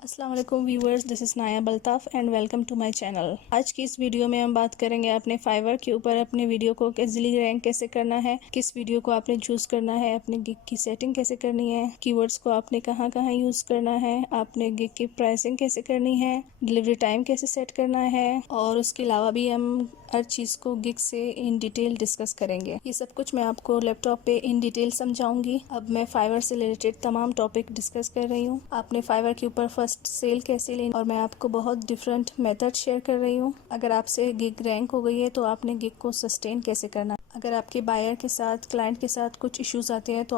अस्सलाम वालेकुम viewers, this is Naya Baltaf and welcome to my channel. आज की इस वीडियो में हम बात करेंगे अपने फाइवर के ऊपर अपने वीडियो को इजीली रैंक कैसे करना है, किस वीडियो को आपने चूज़ करना है, अपने गिग की सेटिंग कैसे करनी है, कीवर्ड्स को आपने कहाँ कहाँ यूज़ करना है, आपने गिग की प्राइसिंग कैसे करनी है, डिलीवरी टाइम कैसे सेट करना है और उसके अलावा भी हम हर चीज़ को गिग से इन डिटेल डिस्कस करेंगे। ये सब कुछ मैं आपको लैपटॉप पे इन डिटेल समझाऊंगी। अब मैं फाइवर से रिलेटेड तमाम टॉपिक डिस्कस कर रही हूँ। आपने फाइवर के ऊपर फर्स्ट सेल कैसे लेनी और मैं आपको बहुत डिफरेंट मेथड शेयर कर रही हूँ। अगर आपसे गिग रैंक हो गई है तो आपने गिग को सस्टेन कैसे करना। अगर आपके बायर के साथ क्लाइंट के साथ कुछ इश्यूज आते हैं तो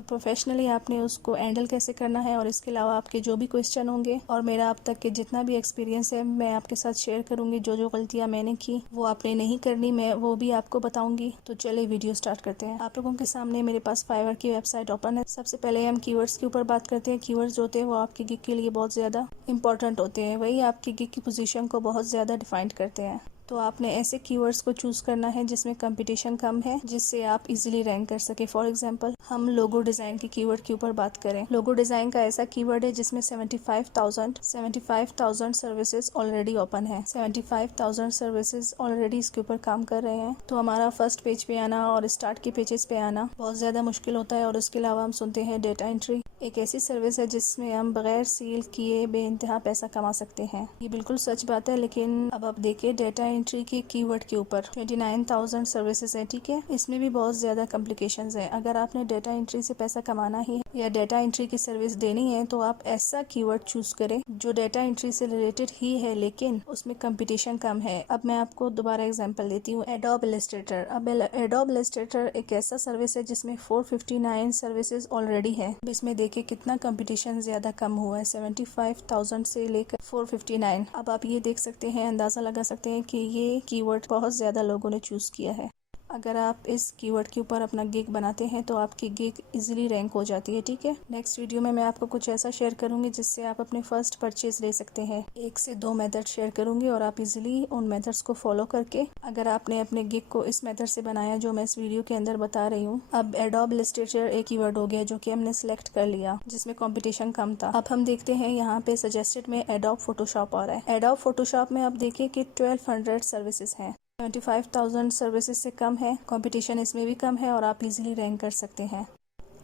प्रोफेशनली आपने उसको हैंडल कैसे करना है और इसके अलावा आपके जो भी क्वेश्चन होंगे और मेरा अब तक के जितना भी एक्सपीरियंस है मैं आपके साथ शेयर करूंगी। जो गलतियां मैंने की वो आपने नहीं करनी, मैं वो भी आपको बताऊंगी। तो चलिए वीडियो स्टार्ट करते हैं। आप लोगों के सामने मेरे पास फाइवर की वेबसाइट ओपन है। सबसे पहले हम कीवर्ड्स के ऊपर बात करते हैं। कीवर्ड्स जो होते हैं वो आपकी गिग के लिए बहुत ज़्यादा इंपॉर्टेंट होते हैं, वही आपकी गिग की पोजीशन को बहुत ज़्यादा डिफाइन करते हैं। तो आपने ऐसे कीवर्ड्स को चूज़ करना है जिसमें कंपटीशन कम है, जिससे आप इजीली रैंक कर सके। फॉर एग्जांपल हम लोगो डिज़ाइन के कीवर्ड के ऊपर बात करें। लोगो डिज़ाइन का ऐसा कीवर्ड है जिसमें 75,000 सर्विसेज ऑलरेडी ओपन है। 75,000 सर्विसेज ऑलरेडी इसके ऊपर काम कर रहे हैं। तो हमारा फर्स्ट पेज पे आना और स्टार्ट के पेजेस पे आना बहुत ज़्यादा मुश्किल होता है। और उसके अलावा हम सुनते हैं डेटा एंट्री, एक ऐसी सर्विस है जिसमें हम बगैर सील किए बेइंतहा पैसा कमा सकते हैं। ये बिल्कुल सच बात है, लेकिन अब आप देखिए डेटा एंट्री के कीवर्ड के ऊपर 29,000 सर्विसेज है। ठीक है, इसमें भी बहुत ज्यादा कॉम्प्लिकेशंस है। अगर आपने डेटा एंट्री से पैसा कमाना ही है या डेटा एंट्री की सर्विस देनी है तो आप ऐसा कीवर्ड चूज करें जो डेटा एंट्री से रिलेटेड ही है लेकिन उसमें कंपटीशन कम है। अब मैं आपको दोबारा एग्जांपल देती हूँ। Adobe Illustrator. अब एडोब इलस्ट्रेटर एक ऐसा सर्विस है जिसमें 459 सर्विसेज ऑलरेडी है। इसमें देखिए कितना कंपटीशन ज्यादा कम हुआ है, 75,000 से लेकर 459। अब आप ये देख सकते हैं, अंदाजा लगा सकते हैं कि ये कीवर्ड बहुत ज्यादा लोगों ने चूज किया है। अगर आप इस कीवर्ड के ऊपर अपना गिग बनाते हैं तो आपकी गिग इजीली रैंक हो जाती है। ठीक है, नेक्स्ट वीडियो में मैं आपको कुछ ऐसा शेयर करूंगी जिससे आप अपने फर्स्ट परचेज ले सकते हैं। 1 से 2 मेथड शेयर करूंगी और आप इजीली उन मेथड्स को फॉलो करके अगर आपने अपने गिग को इस मेथड से बनाया जो मैं इस वीडियो के अंदर बता रही हूँ। अब एडोब इलस्ट्रेटर एक कीवर्ड हो गया जो कि हमने सिलेक्ट कर लिया जिसमें कंपटीशन कम था। अब हम देखते हैं यहाँ पे सजेस्टेड में एडोब फोटोशॉप आ रहा है। एडोब फोटोशॉप में आप देखिए कि 1200 सर्विसेज हैं। 25,000 सर्विसेज से कम है, कंपटीशन इसमें भी कम है और आप इजीली रैंक कर सकते हैं।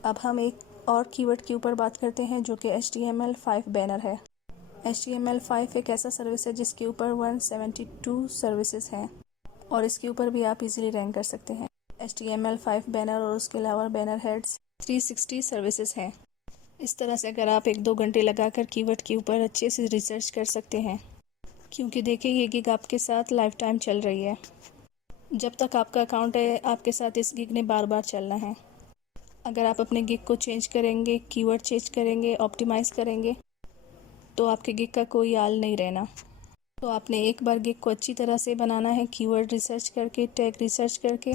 अब हम एक और कीवर्ड के ऊपर बात करते हैं जो कि HTML5 बैनर है। HTML5 एक ऐसा सर्विस है जिसके ऊपर 172 सर्विसेज हैं और इसके ऊपर भी आप इजीली रैंक कर सकते हैं। HTML5 बैनर और उसके अलावा बैनर हेड्स 360 सर्विसेज हैं। इस तरह से अगर आप 1-2 घंटे लगाकर कीवर्ड के ऊपर अच्छे से रिसर्च कर सकते हैं, क्योंकि देखिए ये गिग आपके साथ लाइफ टाइम चल रही है। जब तक आपका अकाउंट है आपके साथ इस गिग ने बार बार चलना है। अगर आप अपने गिग को चेंज करेंगे, कीवर्ड चेंज करेंगे, ऑप्टिमाइज करेंगे तो आपके गिग का कोई हाल नहीं रहना। तो आपने एक बार गिग को अच्छी तरह से बनाना है, कीवर्ड रिसर्च करके, टैग रिसर्च करके,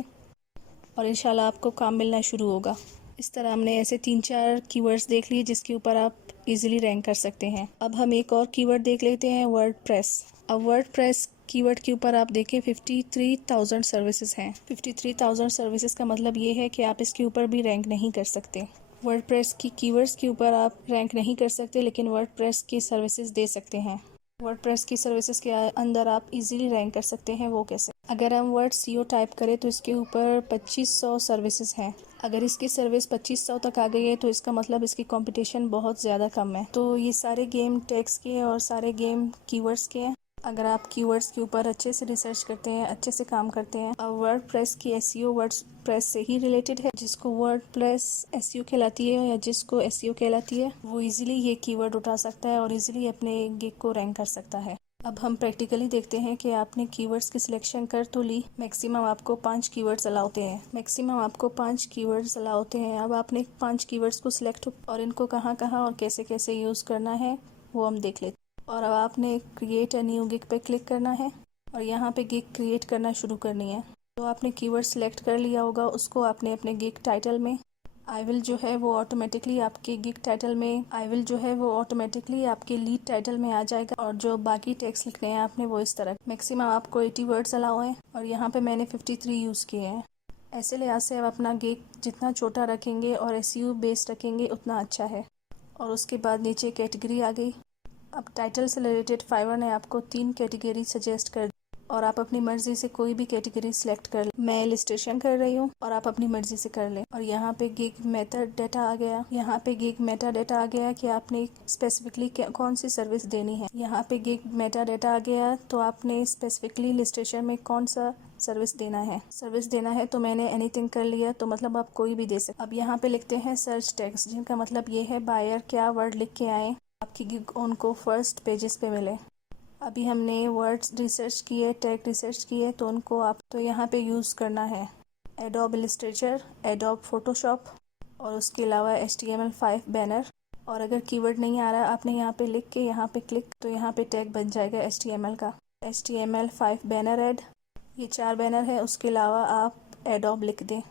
और इंशाल्लाह आपको काम मिलना शुरू होगा। इस तरह हमने ऐसे 3-4 कीवर्ड्स देख लिए जिसके ऊपर आप इजीली रैंक कर सकते हैं। अब हम एक और कीवर्ड देख लेते हैं, वर्डप्रेस। अब वर्डप्रेस कीवर्ड के ऊपर आप देखें 53,000 सर्विसेज हैं। 53,000 सर्विसेज का मतलब ये है कि आप इसके ऊपर भी रैंक नहीं कर सकते। वर्डप्रेस की कीवर्ड्स के ऊपर आप रैंक नहीं कर सकते लेकिन वर्डप्रेस की सर्विसेज दे सकते हैं। वर्डप्रेस की सर्विसेज के अंदर आप इजीली रैंक कर सकते हैं। वो कैसे? अगर हम वर्ड सीओ टाइप करें तो इसके ऊपर 2500 सर्विसेज हैं। अगर इसकी सर्विस 2500 तक आ गई है तो इसका मतलब इसकी कंपटीशन बहुत ज़्यादा कम है। तो ये सारे गेम टैग्स के और सारे गेम कीवर्ड्स के हैं। अगर आप कीवर्ड्स के ऊपर अच्छे से रिसर्च करते हैं, अच्छे से काम करते हैं। अब वर्डप्रेस की एसईओ वर्डप्रेस से ही रिलेटेड है। जिसको वर्डप्रेस एसईओ कहलाती है या जिसको एसईओ कहलाती है वो इजीली ये कीवर्ड उठा सकता है और इजीली अपने गिग को रैंक कर सकता है। अब हम प्रैक्टिकली देखते हैं कि आपने कीवर्ड्स की सिलेक्शन कर तो ली। मैक्सिमम आपको 5 कीवर्ड्स अलाउ होते हैं। अब आपने 5 कीवर्ड्स को सिलेक्ट और इनको कहाँ कहाँ और कैसे कैसे यूज़ करना है वो हम देख लेते हैं। और अब आपने क्रिएट अ न्यू गिग पे क्लिक करना है और यहाँ पे गिग क्रिएट करना शुरू करनी है। तो आपने कीवर्ड सिलेक्ट कर लिया होगा, उसको आपने अपने गिग टाइटल में आई विल जो है वो ऑटोमेटिकली आपके लीड टाइटल में आ जाएगा। और जो बाकी टेक्स्ट लिखने हैं आपने वो इस तरह। मैक्सिमम आपको 80 वर्ड्स अलाउ हैं और यहाँ पे मैंने 53 यूज़ किए हैं। ऐसे लिहाज से आप अपना गिग जितना छोटा रखेंगे और एसईओ बेस्ड रखेंगे उतना अच्छा है। और उसके बाद नीचे कैटेगरी आ गई। अब टाइटल से रिलेटेड फाइवर ने आपको 3 कैटेगरी सजेस्ट कर और आप अपनी मर्जी से कोई भी कैटेगरी सिलेक्ट कर लें। मैं इलिस्ट्रेशन कर रही हूँ और आप अपनी मर्जी से कर लें। और यहाँ पे गिग मेटा डेटा आ गया। यहाँ पे गिग मेटा डेटा आ गया कि आपने स्पेसिफिकली कौन सी सर्विस देनी है। यहाँ पे गिग मेटा डेटा आ गया तो आपने स्पेसिफिकली इलिस्ट्रेशन में कौन सा सर्विस देना है तो मैंने एनीथिंग कर लिया, तो मतलब आप कोई भी दे सकते। अब यहाँ पे लिखते हैं सर्च टेक्स्ट, जिनका मतलब ये है बायर क्या वर्ड लिख के आए आपकी गिग उनको फर्स्ट पेजेस पे मिले। अभी हमने वर्ड्स रिसर्च किए, टैग रिसर्च किए, तो उनको आप तो यहाँ पे यूज़ करना है एडोब इलस्ट्रेटर, एडोब फोटोशॉप और उसके अलावा HTML5 बैनर। और अगर कीवर्ड नहीं आ रहा आपने यहाँ पे लिख के यहाँ पे क्लिक, तो यहाँ पे टैग बन जाएगा HTML का, HTML5 बैनर ऐड। ये 4 बैनर है, उसके अलावा आप एडोब लिख दें।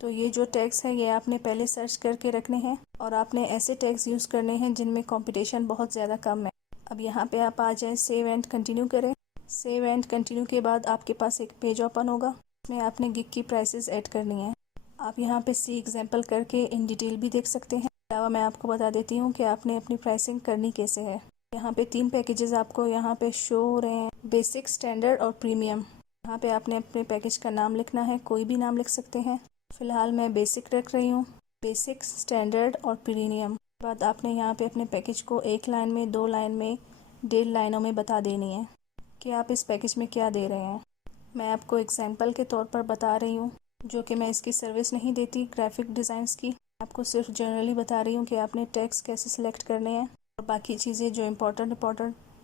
तो ये जो टैग्स है ये आपने पहले सर्च करके रखने हैं और आपने ऐसे टैग्स यूज़ करने हैं जिनमें कंपटीशन बहुत ज़्यादा कम है। अब यहाँ पे आप आ जाएं, सेव एंड कंटिन्यू करें। सेव एंड कंटिन्यू के बाद आपके पास एक पेज ओपन होगा, उसमें आपने गिग की प्राइसेस ऐड करनी है। आप यहाँ पे सी एग्जाम्पल करके इन डिटेल भी देख सकते हैं। अलावा मैं आपको बता देती हूँ कि आपने अपनी प्राइसिंग करनी कैसे है। यहाँ पे 3 पैकेजेस आपको यहाँ पे शो हो रहे हैं, बेसिक, स्टैंडर्ड और प्रीमियम। यहाँ पे आपने अपने पैकेज का नाम लिखना है, कोई भी नाम लिख सकते हैं। फिलहाल मैं बेसिक रख रही हूँ, बेसिक, स्टैंडर्ड और प्रीमियम। बाद आपने यहाँ पे अपने पैकेज को 1 लाइन में, 2 लाइन में, 1.5 लाइनों में बता देनी है कि आप इस पैकेज में क्या दे रहे हैं। मैं आपको एग्जांपल के तौर पर बता रही हूँ, जो कि मैं इसकी सर्विस नहीं देती ग्राफिक डिज़ाइंस की। आपको सिर्फ जनरली बता रही हूँ कि आपने टेक्स्ट कैसे सिलेक्ट करने हैं और बाकी चीज़ें जो इम्पोर्टेंट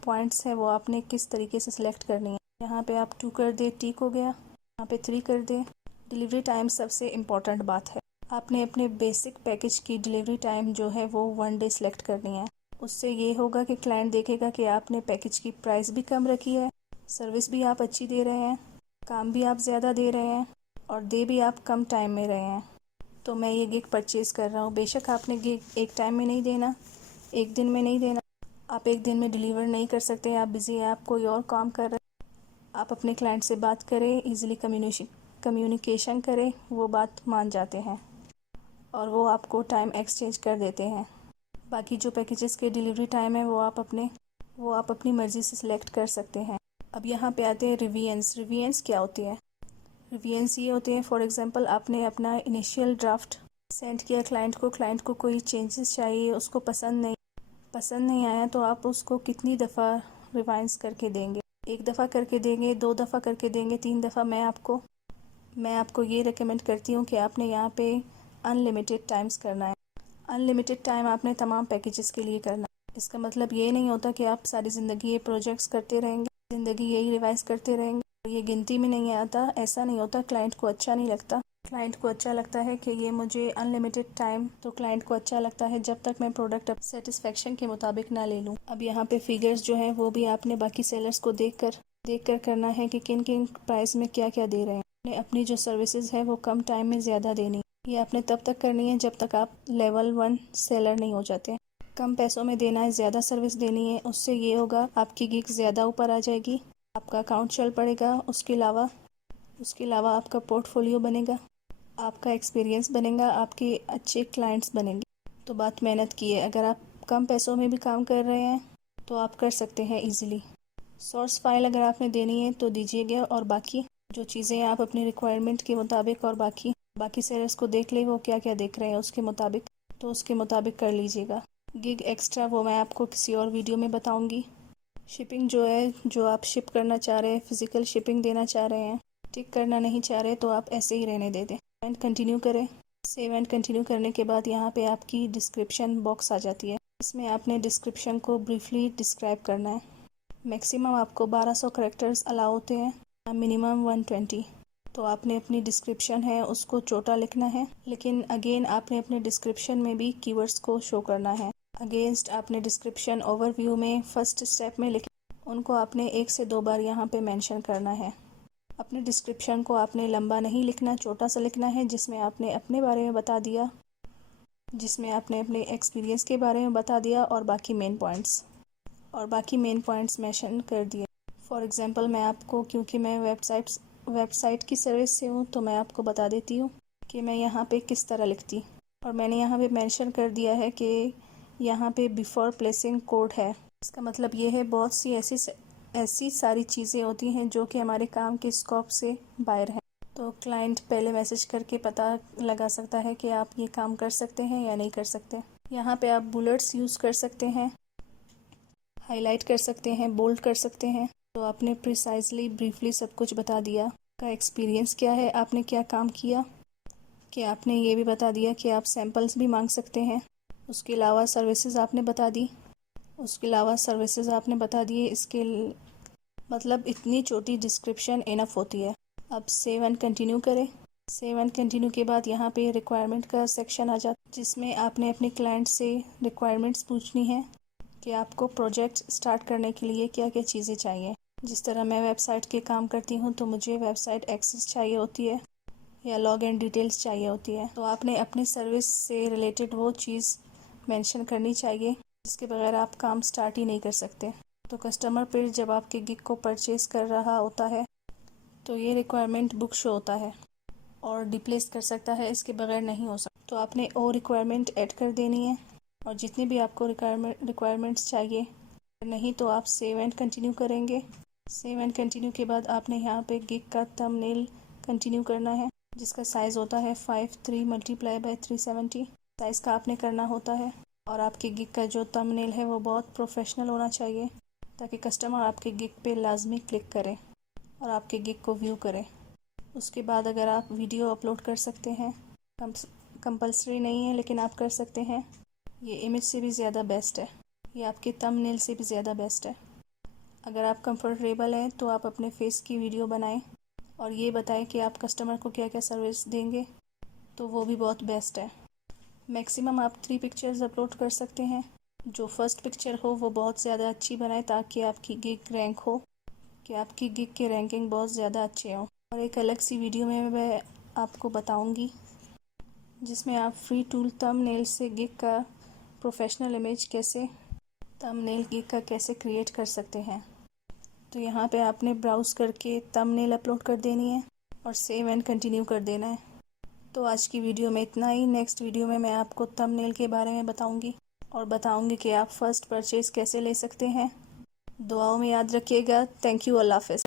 पॉइंट्स हैं वो आपने किस तरीके से सिलेक्ट करनी है। यहाँ पे आप 2 कर दे, टिक हो गया। यहाँ पे 3 कर दे। डिलीवरी टाइम सबसे इम्पॉर्टेंट बात है। आपने अपने बेसिक पैकेज की डिलीवरी टाइम जो है वो 1 डे सिलेक्ट करनी है। उससे ये होगा कि क्लाइंट देखेगा कि आपने पैकेज की प्राइस भी कम रखी है, सर्विस भी आप अच्छी दे रहे हैं, काम भी आप ज़्यादा दे रहे हैं और दे भी आप कम टाइम में रहे हैं। तो मैं ये गिग परचेज़ कर रहा हूँ। बेशक आपने गिग एक टाइम में नहीं देना, एक दिन में नहीं देना। आप एक दिन में डिलीवर नहीं कर सकते, आप बिज़ी हैं, आप कोई और काम कर रहे हैं। आप अपने क्लाइंट से बात करें, ईजिली कम्युनिकेशन करें, वो बात मान जाते हैं और वो आपको टाइम एक्सचेंज कर देते हैं। बाकी जो पैकेजेस के डिलीवरी टाइम है वो आप अपनी मर्ज़ी से सिलेक्ट कर सकते हैं। अब यहाँ पे आते हैं रिवीजन्स। रिवीजन्स क्या होती है? रिवीजन्स ये होते हैं, फॉर एग्जांपल आपने अपना इनिशियल ड्राफ्ट सेंड किया क्लाइंट को कोई चेंजेस चाहिए, उसको पसंद नहीं आया, तो आप उसको कितनी दफ़ा रिवाइज करके देंगे? 1 दफ़ा करके देंगे, 2 दफ़ा करके देंगे, 3 दफ़ा? मैं आपको ये रिकमेंड करती हूँ कि आपने यहाँ पे अनलिमिटेड टाइम्स करना है। अनलिमिटेड टाइम आपने तमाम पैकेजेस के लिए करना है। इसका मतलब ये नहीं होता कि आप सारी ज़िंदगी ये प्रोजेक्ट्स करते रहेंगे, ज़िंदगी यही रिवाइज करते रहेंगे। ये गिनती में नहीं आता, ऐसा नहीं होता। क्लाइंट को अच्छा नहीं लगता। क्लाइंट को अच्छा लगता है कि ये मुझे अनलिमिटेड टाइम, तो क्लाइंट को अच्छा लगता है जब तक मैं प्रोडक्ट सेटिस्फेक्शन के मुताबिक ना ले लूँ। अब यहाँ पे फिगर्स जो हैं वो भी आपने बाकी सेलर्स को देख कर करना है कि किन किन प्राइस में क्या क्या दे रहे हैं। आपने अपनी जो सर्विसेज है वो कम टाइम में ज़्यादा देनी। ये आपने तब तक करनी है जब तक आप लेवल 1 सेलर नहीं हो जाते। कम पैसों में देना है, ज़्यादा सर्विस देनी है। उससे ये होगा आपकी गिग ज़्यादा ऊपर आ जाएगी, आपका अकाउंट चल पड़ेगा। उसके अलावा आपका पोर्टफोलियो बनेगा, आपका एक्सपीरियंस बनेगा, आपके अच्छे क्लाइंट्स बनेंगे। तो बात मेहनत की है। अगर आप कम पैसों में भी काम कर रहे हैं तो आप कर सकते हैं ईजिली। सोर्स फाइल अगर आपने देनी है तो दीजिएगा और बाकी जो चीज़ें आप अपनी रिक्वायरमेंट के मुताबिक और बाकी सेलर्स को देख ले वो क्या क्या देख रहे हैं उसके मुताबिक कर लीजिएगा। गिग एक्स्ट्रा वो मैं आपको किसी और वीडियो में बताऊंगी। शिपिंग जो है, जो आप शिप करना चाह रहे हैं, फिजिकल शिपिंग देना चाह रहे हैं, टिक करना नहीं चाह रहे, तो आप ऐसे ही रहने दे दें। एंड कंटिन्यू करें। सेव एंड कंटिन्यू करने के बाद यहाँ पे आपकी डिस्क्रिप्शन बॉक्स आ जाती है। इसमें आपने डिस्क्रिप्शन को ब्रीफली डिस्क्राइब करना है। मैक्सिमम आपको 1200 करेक्टर्स अलाउ होते हैं, मिनिमम 120। तो आपने अपनी डिस्क्रिप्शन है उसको छोटा लिखना है, लेकिन अगेन आपने अपने डिस्क्रिप्शन में भी कीवर्ड्स को शो करना है। अगेंस्ट आपने डिस्क्रिप्शन ओवरव्यू में फर्स्ट स्टेप में उनको आपने 1 से 2 बार यहाँ पे मेंशन करना है। अपने डिस्क्रिप्शन को आपने लंबा नहीं लिखना, छोटा सा लिखना है, जिसमें आपने अपने बारे में बता दिया, जिसमें आपने अपने एक्सपीरियंस के बारे में बता दिया और बाकी मेन पॉइंट्स मेंशन कर दिए। फॉर एग्जांपल मैं आपको, क्योंकि मैं वेबसाइट की सर्विस से हूँ, तो मैं आपको बता देती हूँ कि मैं यहाँ पे किस तरह लिखती। और मैंने यहाँ पे मेंशन कर दिया है कि यहाँ पे बिफोर प्लेसिंग कोड है। इसका मतलब ये है बहुत सी ऐसी सारी चीज़ें होती हैं जो कि हमारे काम के स्कोप से बाहर हैं। तो क्लाइंट पहले मैसेज करके पता लगा सकता है कि आप ये काम कर सकते हैं या नहीं कर सकते। यहाँ पे आप बुलेट्स यूज़ कर सकते हैं, हाईलाइट कर सकते हैं, बोल्ड कर सकते हैं। तो आपने प्रिसाइजली ब्रीफली सब कुछ बता दिया। का एक्सपीरियंस क्या है, आपने क्या काम किया, कि आपने ये भी बता दिया कि आप सैंपल्स भी मांग सकते हैं। उसके अलावा सर्विसेज आपने बता दी। इसके मतलब इतनी छोटी डिस्क्रिप्शन इनफ होती है। अब सेव एंड कंटिन्यू करें। सेव एंड कंटिन्यू के बाद यहाँ पे रिक्वायरमेंट का सेक्शन आ जाता है, जिसमें आपने अपने क्लाइंट से रिक्वायरमेंट्स पूछनी है कि आपको प्रोजेक्ट स्टार्ट करने के लिए क्या क्या चीज़ें चाहिए। जिस तरह मैं वेबसाइट के काम करती हूँ तो मुझे वेबसाइट एक्सेस चाहिए होती है या लॉग इन डिटेल्स चाहिए होती है। तो आपने अपनी सर्विस से रिलेटेड वो चीज़ मेंशन करनी चाहिए जिसके बगैर आप काम स्टार्ट ही नहीं कर सकते। तो कस्टमर फिर जब आपके गिग को परचेज़ कर रहा होता है तो ये रिक्वायरमेंट बुक शो होता है और डिप्लेस कर सकता है, इसके बगैर नहीं हो सकता। तो आपने और रिक्वायरमेंट ऐड कर देनी है और जितनी भी आपको रिक्वायरमेंट्स चाहिए, नहीं तो आप सेव एंड कंटिन्यू करेंगे। सेव एंड कंटिन्यू के बाद आपने यहाँ पे गिग का थंबनेल कंटिन्यू करना है, जिसका साइज़ होता है 53 मल्टीप्लाई बाय 370 साइज़ का आपने करना होता है। और आपके गिग का जो थंबनेल है वो बहुत प्रोफेशनल होना चाहिए ताकि कस्टमर आपके गिग पे लाजमी क्लिक करे और आपके गिग को व्यू करे। उसके बाद अगर आप वीडियो अपलोड कर सकते हैं, कंपल्सरी नहीं है लेकिन आप कर सकते हैं। ये इमेज से भी ज़्यादा बेस्ट है, ये आपके थंबनेल से भी ज़्यादा बेस्ट है। अगर आप कंफर्टेबल हैं तो आप अपने फेस की वीडियो बनाएं और ये बताएं कि आप कस्टमर को क्या क्या सर्विस देंगे, तो वो भी बहुत बेस्ट है। मैक्सिमम आप 3 पिक्चर्स अपलोड कर सकते हैं। जो फर्स्ट पिक्चर हो वो बहुत ज़्यादा अच्छी बनाए ताकि आपकी गिग रैंक हो, कि आपकी गिग के रैंकिंग बहुत ज़्यादा अच्छे हों। और एक अलग सी वीडियो में मैं आपको बताऊंगी जिसमें आप फ्री टूल थंबनेल से गिग का प्रोफेशनल इमेज थंबनेल गिग का कैसे क्रिएट कर सकते हैं। तो यहाँ पे आपने ब्राउज़ करके थंबनेल अपलोड कर देनी है और सेव एंड कंटिन्यू कर देना है। तो आज की वीडियो में इतना ही। नेक्स्ट वीडियो में मैं आपको थंबनेल के बारे में बताऊंगी और बताऊंगी कि आप फर्स्ट परचेज़ कैसे ले सकते हैं। दुआओं में याद रखिएगा। Thank you. अल्लाह हाफ़िज़।